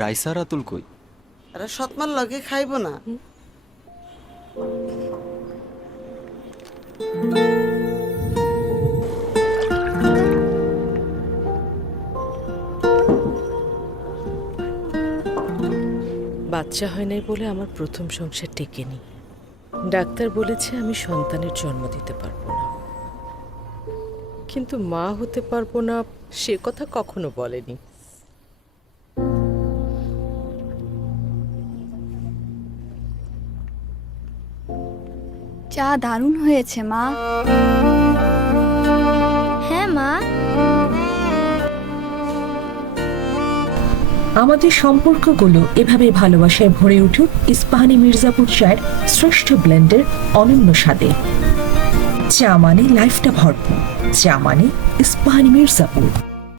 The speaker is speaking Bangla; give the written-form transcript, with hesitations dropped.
রাইসা রাতুল কই? আরে সৎমার লগে খাইব না। বাচ্চা হয় নাই বলে আমার প্রথম সংসার টেকেনি। ডাক্তার বলেছে আমি সন্তানের জন্ম দিতে পারবো না, কিন্তু মা হতে পারবো না সে কথা কখনো বলেনি। চা দারুণ হয়েছে মা। হ্যাঁ মা। আমাদের সম্পর্কগুলো এভাবে ভালোবাসায় ভরে উঠুক ইস্পাহানি মির্জাপুর চায়ের শ্রেষ্ঠ ব্লেন্ডের অনন্য স্বাদে। চা মানে লাইফটা ভরপুর, চা মানে ইস্পাহানি মির্জাপুর।